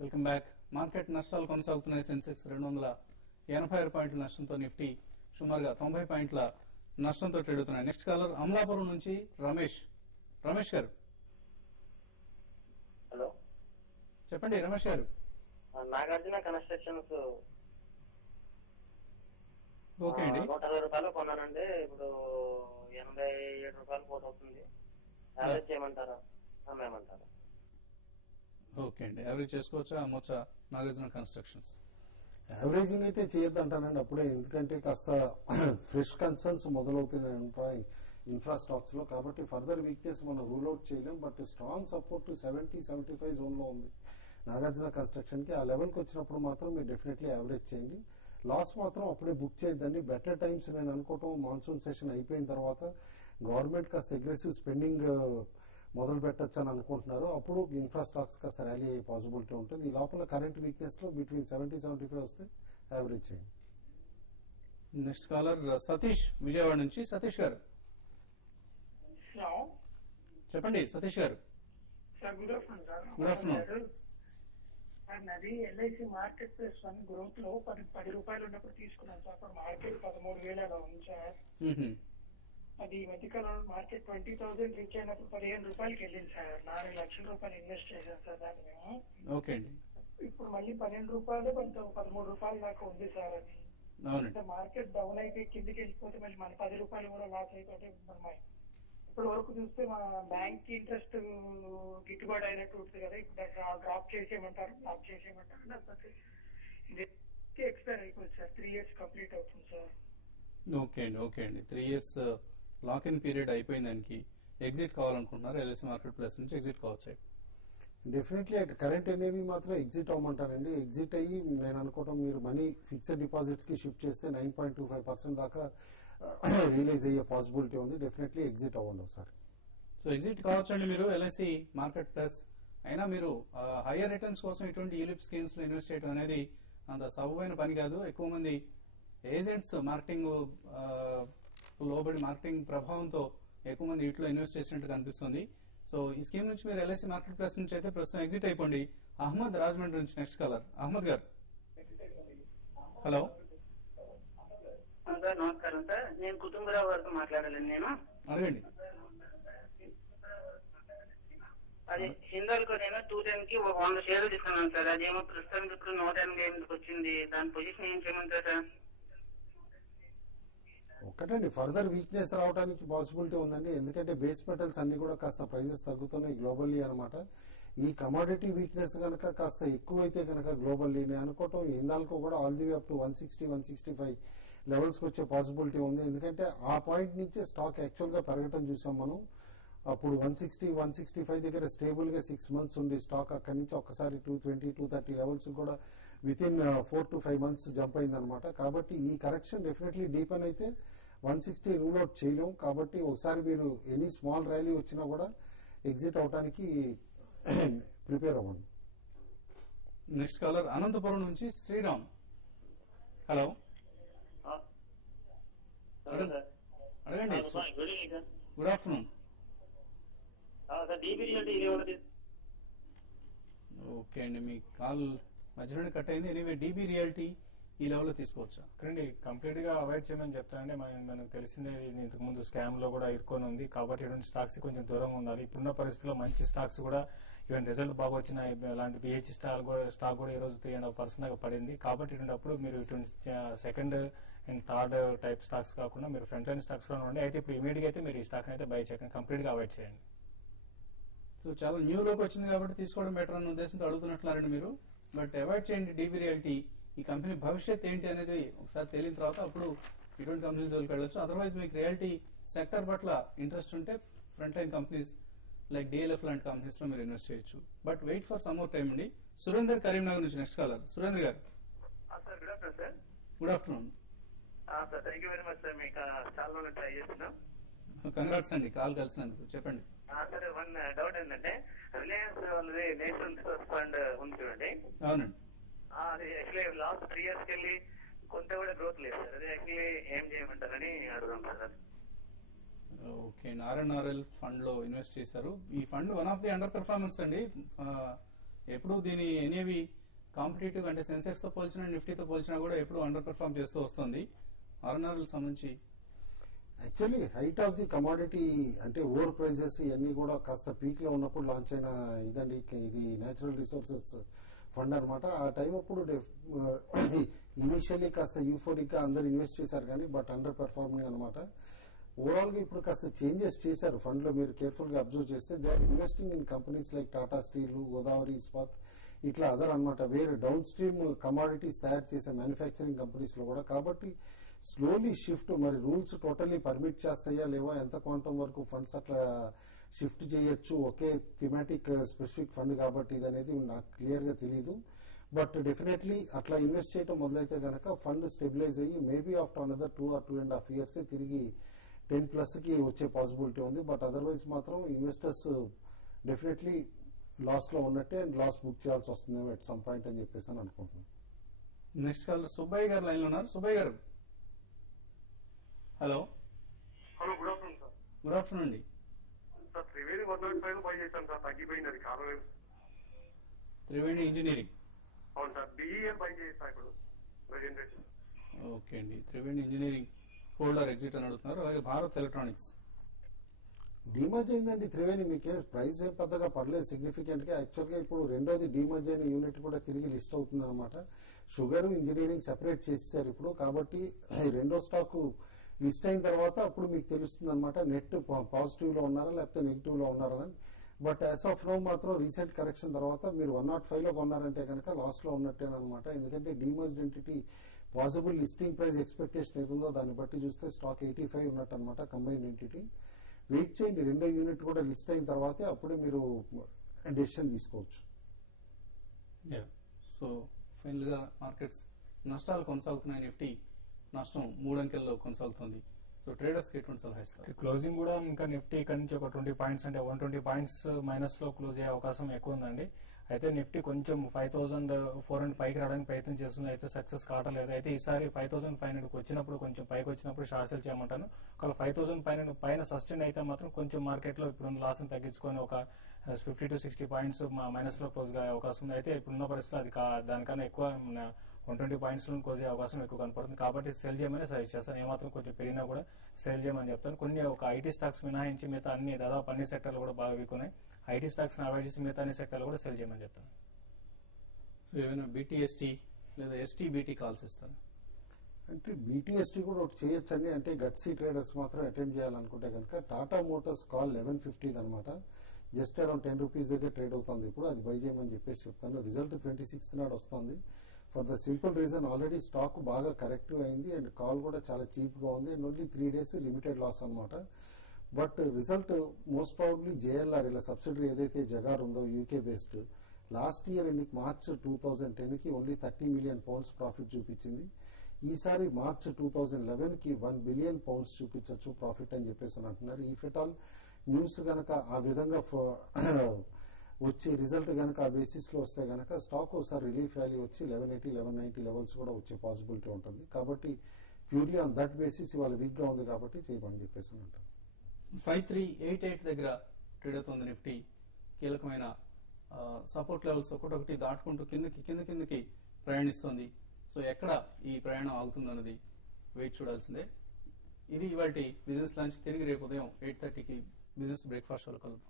Welcome back. Market నష్టాలు కొనసాగుతున్నాయి. సెన్సెక్స్ 286 పాయింట్ల నష్టంతో, నిఫ్టీ సుమారుగా 90 పాయింట్ల నష్టంతో ట్రేడ్ అవుతున్నాయి. నెక్స్ట్ కాలర్ అమలాపురం నుంచి రమేష్. రమేష్ గారు హలో, చెప్పండి. రమేష్ గారు, నాగార్జున కన్స్ట్రక్షన్స్ ఓకే అండి. 160 రూపాయలు కొన్నానండి. ఇప్పుడు 87 రూపాయలు పోతుంది. యావరేజ్ చేయమంటారా, అమ్మేయమంటారా? ఓకే అండి. యావరేజ్ చేసుకోవచ్చా, అమ్మొచ్చా నాగార్జున కన్స్ట్రక్షన్స్? యావరేజింగ్ అయితే చేయొద్దు అంటానండి అప్పుడే, ఎందుకంటే కాస్త ఫ్రెష్ కన్సర్న్స్ మొదలవుతున్నాయి ఇన్ఫ్రా స్టాక్స్ లో. కాబట్టి ఫర్దర్ వీక్నెస్ మనం రూల్ అవుట్ చేయలేం. బట్ స్ట్రాంగ్ సపోర్ట్ 70-75 జోన్ లో ఉంది నాగార్జున కన్స్ట్రక్షన్ కి. ఆ లెవెల్ కి వచ్చినప్పుడు మాత్రం మీరు డెఫినెట్లీ యావరేజ్ చేయండి. లాస్ మాత్రం అప్పుడే బుక్ చేయొద్దండి. బెటర్ టైమ్స్ నేను అనుకోవటం మాన్సూన్ సెషన్ అయిపోయిన తర్వాత గవర్నమెంట్ కాస్త అగ్రెసివ్ స్పెండింగ్ మొదలు పెట్టచ్చు అని అనుకుంటున్నారు. అప్పుడు ఇన్ఫ్రా స్టాక్స్ కాస్త ర్యాలీ అయ్యే పాసిబిలిటీ ఉంటుంది. ఈ లోపల కరెంట్ వీక్నెస్ లో బిట్వీన్ 70-75 వస్తే యావరేజ్ చేయండి. నెక్స్ట్ కాలర్ సతీష్ విజయవాడ నుంచి. సతీష్ గారు చెప్పండి. సతీష్ గారు sir, good afternoon sir. Good afternoon. Sir, నాది ఎల్ఐసి మార్కెట్ ప్లేస్ 1 గ్రోత్ లో 10 రూపాయలు ఉన్నప్పుడు తీసుకున్నాను సార్. అప్పుడు మార్కెట్ 13,000 అలా ఉంది సార్. అది మధ్యకాలం మార్కెట్ 20,000 రీచ్ అయినప్పుడు 15 రూపాయలకి వెళ్ళింది సార్. 4 లక్షల రూపాయలు ఇన్వెస్ట్ చేశాను సార్ దాన్ని మేము. ఓకే అండి. ఇప్పుడు మళ్ళీ 12 రూపాయలు కొంచెం 13 రూపాయలు దాకా ఉంది సార్. అది అవునండి. మార్కెట్ డౌన్ అయిపోయి కిందికి వెళ్ళిపోతే మళ్ళీ మన 10 రూపాయలు కూడా లాస్ అయిపోతే ఇప్పటి వరకు చూస్తే మన బ్యాంక్ కి ఇంట్రెస్ట్ గిట్టుబాటు అయినట్టు ఉంటుంది కదా. ఇప్పుడు డ్రాప్ చేసేయమంటారు, డ్రాప్ చేసేయమంటారు. లేకపోతే ఎక్స్పైర్ అయిపోతుంది సార్. 3 years కంప్లీట్ అవుతుంది సార్. ఓకే అండి. ఓకే అండి. 3 years లాక్ ఇన్ పీరియడ్ అయిపోయిన దానికి ఎగ్జిట్ కావాలనుకుంటున్నారు. ఎల్ఐసి మార్కెట్ ప్లేస్ నుంచి ఎగ్జిట్ కావచ్చు. డెఫినెట్లీ అట్ కరెంట్ అనేవి మాత్రం ఎగ్జిట్ అవ్వమంటారండి. ఎగ్జిట్ అయ్యి నేను అనుకోవడం మీరు మనీ ఫిక్స్డ్ డిపాజిట్స్ కి షిఫ్ట్ చేస్తే 9.25% దాకా రియలైజ్ అయ్యే పాసిబిలిటీ ఉంది. డెఫినెట్లీ ఎగ్జిట్ అవ్వండి ఒకసారి. సో ఎగ్జిట్ కావచ్చండి మీరు ఎల్ఐసి మార్కెట్ ప్లస్. అయినా మీరు హైయర్ రిటర్న్స్ కోసం ఇటువంటి యూలిప్ స్కీమ్స్ లో ఇన్వెస్ట్ చేయడం అనేది అంత సబబైన పని కాదు. ఎక్కువ మంది ఏజెంట్స్ మార్కెటింగ్ లోబడి మార్కెటింగ్ ప్రభావంతో ఎక్కువ మంది వీటిలో ఇన్వెస్ట్ చేసినట్టు కనిపిస్తుంది. సో ఈ స్కీమ్ నుంచి మీరు ఎల్ఐసి మార్కెట్ ప్లస్ నుంచి అయితే ప్రస్తుతం ఎగ్జిట్ అయిపోండి. అహ్మద్ రాజమండ్రి నుంచి నెక్స్ట్ కాలర్. అహ్మద్ గారు హలో. సార్ నమస్కారం సార్. నేను కుటుంబరావు గారితో మాట్లాడాలండి. నేను అడగండి. అది హిందాల్కో నేను 210 కి 100 షేర్లు తీసుకున్నాను సార్. అదేమో ప్రస్తుతానికి ఇప్పుడు 180 వచ్చింది. దాని పొజిషన్ ఏం చేయమంటారు సార్? ఒక్కటండి, ఫర్దర్ వీక్నెస్ రావడానికి పాసిబిలిటీ ఉందండి. ఎందుకంటే బేస్ మెటల్స్ అన్ని కూడా కాస్త ప్రైజెస్ తగ్గుతున్నాయి గ్లోబల్లీ అనమాట. ఈ కమోడిటీ వీక్నెస్ కనుక కాస్త ఎక్కువైతే కనుక గ్లోబల్లీ అనుకోవటం హిందాల్కో కూడా all the way up to 160-165 levels కి వచ్చే పాసిబిలిటీ ఉంది. ఎందుకంటే ఆ పాయింట్ నుంచే స్టాక్ యాక్చువల్ గా పెరగటం చూసాం మనం. అప్పుడు 160-165 దగ్గర స్టేబుల్ గా 6 months ఉంది స్టాక్. అక్కడి నుంచి ఒకసారి 220-230 లెవెల్స్ కూడా with in 4 to 5 months jump అయిందనమాట. కాబట్టి ఈ కరెక్షన్ డెఫినెట్లీ డీపెన్ అయితే 160 రూల్ అవుట్ చేయలేం. కాబట్టి ఒకసారి మీరు ఎనీ స్మాల్ ర్యాలీ వచ్చినా కూడా ఎగ్జిట్ అవడానికి ప్రిపేర్ అవ్వండి. నెక్స్ట్ కాలర్ అనంతపురం నుంచి శ్రీరామ్. హలో. అడగండి. Good afternoon. ఓకే అండి, మీ కాల్ మధ్యలోనే కట్ అయింది. ఎనీవే డీబీ రియాలిటీ ఈ లెవెల్ లో తీసుకోవచ్చా? అక్కడండి కంప్లీట్ గా అవాయిడ్ చేయమని చెప్తానండి. మనకు తెలిసిందే ఇంతకు ముందు స్కామ్ లో కూడా ఇరుకొని ఉంది. కాబట్టి ఇటువంటి స్టాక్స్ కొంచెం దూరంగా ఉండాలి. ఇప్పుడున్న పరిస్థితుల్లో మంచి స్టాక్స్ కూడా ఈవెన్ రిజల్ట్ బాగా వచ్చిన ఇలాంటి బిహెచ్ స్టాక్ కూడా ఈ రోజు 3.5% దాకా పడింది. కాబట్టి ఇటువంటిప్పుడు మీరు ఇటువంటి second and third type stocks కాకుండా మీరు ఫ్రంట్ లైన్ స్టాక్స్ లో ఉండండి. అయితే ఇప్పుడు ఇమీడియట్ అయితే మీరు ఈ స్టాక్ అయితే బై చేయకండి, కంప్లీట్ గా అవాయిడ్ చేయండి. సో చాలా న్యూ లోకి వచ్చింది కాబట్టి తీసుకోవడం బెటర్ అన్న ఉద్దేశంతో అడుగుతున్నట్లారండి మీరు. బట్ అవాయిడ్ చేయండి డీబీ రియాలిటీ. ఈ కంపెనీ భవిష్యత్ ఏంటి అనేది ఒకసారి తేలిన తర్వాత అప్పుడు ఇటువంటి కంపెనీ జోలికి వెళ్ళొచ్చు. అదర్వైజ్ మీకు రియాలిటీ సెక్టర్ పట్ల ఇంట్రెస్ట్ ఉంటే front line companies like DLF లాంటి కంపెనీస్ లో మీరు ఇన్వెస్ట్ చేయొచ్చు. But wait for some more time అండి. సురేందర్ కరీంనగర్ నుంచి next caller. Surender garu good afternoon sir. Good afternoon sir. Thank you very much sir. మీకు చాలా రోజులు ట్రై చేస్తున్నాం. కంగ్రాట్స్ అండి కాల్ కలిసినందుకు. చెప్పండి. సార్, వన్ డౌట్ ఏంటంటే రిలయన్స్ వాళ్ళది నేషనల్ రిసోర్స్ ఫండ్ ఉంది చూడండి. అవునండి. అది యాక్చువల్లీ లాస్ట్ 3 years కి వెళ్ళి కొంత కూడా గ్రోత్ లేదు సార్. అది యాక్చువల్లీ ఏం చేయమంటారని అడుగుదాం సార్. ఓకే, ఆర్ఎన్ఆర్ఎల్ ఫండ్ లో ఇన్వెస్ట్ చేశారు. ఈ fund one of the under performance అండి. ఎప్పుడు దీని ఎన్ఏవి కాంపిటేటివ్ అంటే సెన్సెక్స్ తో పోల్చినా నిఫ్టీతో పోల్చినా కూడా ఎప్పుడు అండర్ పెర్ఫార్మ్ చేస్తూ వస్తుంది. ఆర్ఎన్ఆర్ఎల్ సంబంధించి actually height of the commodity అంటే ఓవర్ ప్రైజెస్ ఇవన్నీ కూడా కాస్త పీక్ లో ఉన్నప్పుడు లాంచ్ అయిన ఇదండి. ఇది నేచురల్ రిసోర్సెస్ ఫండ్ అనమాట. ఆ టైం అప్పుడు ఇనిషియల్లీ కాస్త యూఫోరిక్ గా అందరు ఇన్వెస్ట్ చేశారు కానీ బట్ అండర్ పెర్ఫార్మింగ్ అనమాట. ఓవరాల్ గా ఇప్పుడు కాస్త చేంజెస్ చేశారు ఫండ్ లో. మీరు కేర్ఫుల్ గా అబ్జర్వ్ చేస్తే they are investing in companies like Tata steel, Godavari Ispat ఇట్లా అదర్ అనమాట. వేరే డౌన్ స్ట్రీమ్ కమాడిటీస్ తయారు చేసే మ్యానుఫ్యాక్చరింగ్ కంపెనీస్ లో కూడా. కాబట్టి స్లోలీ షిఫ్ట్, మరి రూల్స్ టోటల్లీ పర్మిట్ చేస్తాయా లేవా, ఎంత క్వాంటం వరకు ఫండ్స్ అట్లా షిఫ్ట్ చేయొచ్చు ఒకే థిమాటిక్ స్పెసిఫిక్ ఫండ్ కాబట్టి ఇది అనేది నాకు క్లియర్ గా తెలియదు. బట్ డెఫినెట్లీ అట్లా ఇన్వెస్ట్ చేయడం మొదలైతే కనుక ఫండ్ స్టెబిలైజ్ అయ్యి maybe after another 2 or 2.5 years తిరిగి 10+ కి వచ్చే పాసిబిలిటీ ఉంది. బట్ అదర్వైజ్ మాత్రం ఇన్వెస్టర్స్ డెఫినెట్లీ లాస్ లో ఉన్నట్టే అండ్ లాస్ బుక్ చేయాల్సి వస్తుందేమో ఎట్ సమ్ పాయింట్ అని చెప్పేసి అని అనుకుంటున్నాను. నెక్స్ట్ కాల్ సుబ్బయ్య గారు లైన్ లో ఉన్నారు. సుబ్బయ్య గారు hello. Hello, good afternoon sir. Good afternoon అండి. సార్ త్రివేణి 105 బై చేశాను సార్, తగ్గిపోయింది. అది కారణం త్రివేణి ఇంజనీరింగ్. అవును సార్, బిఈఎల్ బై చేస్తాను ఇప్పుడు ప్రజెంట్. ఓకే అండి, త్రివేణి ఇంజనీరింగ్ హోల్డర్ ఎగ్జిట్ అని అడుగుతున్నారు. అలాగే భారత్ ఎలక్ట్రానిక్స్ డీమర్జ్ అయిందండి త్రివేణి. మీకే ప్రైస్ ఏం పెద్దగా పడలేదు సిగ్నిఫికెంట్ గా. యాక్చువల్ గా ఇప్పుడు రెండోది డీమర్జ్ అయిన యూనిట్ కూడా తిరిగి లిస్ట్ అవుతుంది అనమాట. షుగర్, ఇంజనీరింగ్ సెపరేట్ చేసేసారు ఇప్పుడు. కాబట్టి రెండో స్టాక్ లిస్ట్ అయిన తర్వాత అప్పుడు మీకు తెలుస్తుంది అనమాట నెట్ పాజిటివ్ లో ఉన్నారా లేకపోతే నెగిటివ్ లో ఉన్నారా అని. బట్ యాజ్ ఆఫ్ నో మాత్రం రీసెంట్ కరెక్షన్ తర్వాత మీరు 105 లో కొన్నారంటే కనుక లాస్ లో ఉన్నట్టేనమాట. ఎందుకంటే demerged entity possible listing price expectation ఏది ఉందో దాన్ని బట్టి చూస్తే స్టాక్ 85 ఉన్నట్టు అనమాట కంబైన్డ్ ఎంటిటీ. వెయిట్ చేయండి, రెండో యూనిట్ కూడా లిస్ట్ అయిన తర్వాతే అప్పుడే మీరు డెసిషన్ తీసుకోవచ్చు. సో ఫైనల్ గా మార్కెట్స్ నష్టాలు కొనసాగుతున్నాయి. నిఫ్టీ నష్టం 3 అంకెల్లో కొనసాగుతుంది. సో ట్రేడర్స్ కి ఎటువంటి సలహా ఇస్తారు? క్లోజింగ్ కూడా ఇంకా నిఫ్టీ ఇక్కడ నుంచి ఒక 20 పాయింట్స్ అంటే 120 పాయింట్స్ మైనస్ లో క్లోజ్ అయ్యే అవకాశం ఎక్కువ ఉందండి. అయితే నిఫ్టీ కొంచెం 5400 పైకి రావడానికి ప్రయత్నం చేస్తుంది. అయితే సక్సెస్ కావట్లేదు. అయితే ఈసారి 5500 వచ్చినప్పుడు కొంచెం పైకి వచ్చినప్పుడు షార్ట్ సెల్ చేయమంటాను. ఒకవేళ 5500 పైన సస్టైన్ అయితే మాత్రం కొంచెం మార్కెట్ లో ఇప్పుడు లాస్ తగ్గించుకొని ఒక 50 to 60 పాయింట్స్ మైనస్ లో క్లోజ్ అయ్యే అవకాశం ఉంది. అయితే ఇప్పుడున్న పరిస్థితుల్లో అది దానికన్నా ఎక్కువ 120 పాయింట్స్ లో క్లోజ్ అయ్యే అవకాశం ఎక్కువ కనపడుతుంది. కాబట్టి సెల్ చేయమని సజెస్ట్ చేస్తాను. ఏమాత్రం కొంచెం పెరిగినా కూడా సెల్ చేయమని చెప్తాను. కొన్ని ఒక ఐటీ స్టాక్స్ మినహాయించి మిగతా అన్ని దాదాపు అన్ని సెక్టర్లు కూడా బాగా వీక్ ఉన్నాయి. ఐటీ స్టాక్స్ అవాయిడ్ చేసి మిగతా అన్ని సెక్టర్లు కూడా సెల్ చేయమని చెప్తాను. సో ఏమైనా బీటీఎస్టీ లేదా ఎస్టీబీటీ కాల్స్ ఇస్తారు అంటే బీటీఎస్టీ కూడా ఒకటి చేయొచ్చండి. అంటే గట్సీ ట్రేడర్స్ మాత్రం అటెంప్ట్ చేయాలనుకుంటే కనుక టాటా మోటార్స్ కాల్ 1150 అనమాట. జస్ట్ అరౌండ్ 10 రూపీస్ దగ్గర ట్రేడ్ అవుతుంది ఇప్పుడు. అది బై చేయమని చెప్పేసి చెప్తాను. రిజల్ట్ 26th నాడు వస్తుంది. For the simple reason already stock బాగా కరెక్టివ్ అయింది అండ్ కాల్ కూడా చాలా చీప్ గా ఉంది and only 3 days limited loss అనమాట. But result most probably JLR ఇలా సబ్సిడరీ ఏదైతే జగార్ ఉందో యూకే బేస్డ్ లాస్ట్ ఇయర్ ఎన్నిక మార్చ్ 2010 కి ఓన్లీ 30 million pounds ప్రాఫిట్ చూపించింది. ఈసారి మార్చ్ 2011 కి 1 billion pounds చూపించవచ్చు ప్రాఫిట్ అని చెప్పేసి అంటున్నారు. ఈ ఫెటాల్ న్యూస్ గనక ఆ విధంగా వచ్చి రిజల్ట్ గనక ఆ బేసిస్ లో వస్తే గనక స్టాక్ ఒకసారి రిలీఫ్ ర్యాలీ వచ్చి 1180, 1190 లెవెల్స్ కూడా వచ్చే పాసిబిలిటీ ఉంటుంది. కాబట్టి ప్యూర్లీ ఆన్ దట్ బేసిస్ ఇవాళ వీక్ గా ఉంది కాబట్టి చేయమని చెప్పేసి అంటారు. 5388 దగ్గర ట్రేడ్ అవుతుంది నిఫ్టీ. కీలకమైన సపోర్ట్ లెవెల్స్ ఒకటొకటి దాటుకుంటూ కిందకి ప్రయాణిస్తుంది. సో ఎక్కడ ఈ ప్రయాణం ఆగుతుందన్నది వెయిట్ చూడాల్సిందే. ఇది ఇవాళ బిజినెస్ లంచ్. తిరిగి రేపు ఉదయం 8:30కి బిజినెస్ బ్రేక్ఫాస్ట్ షోలో కలుద్దాం.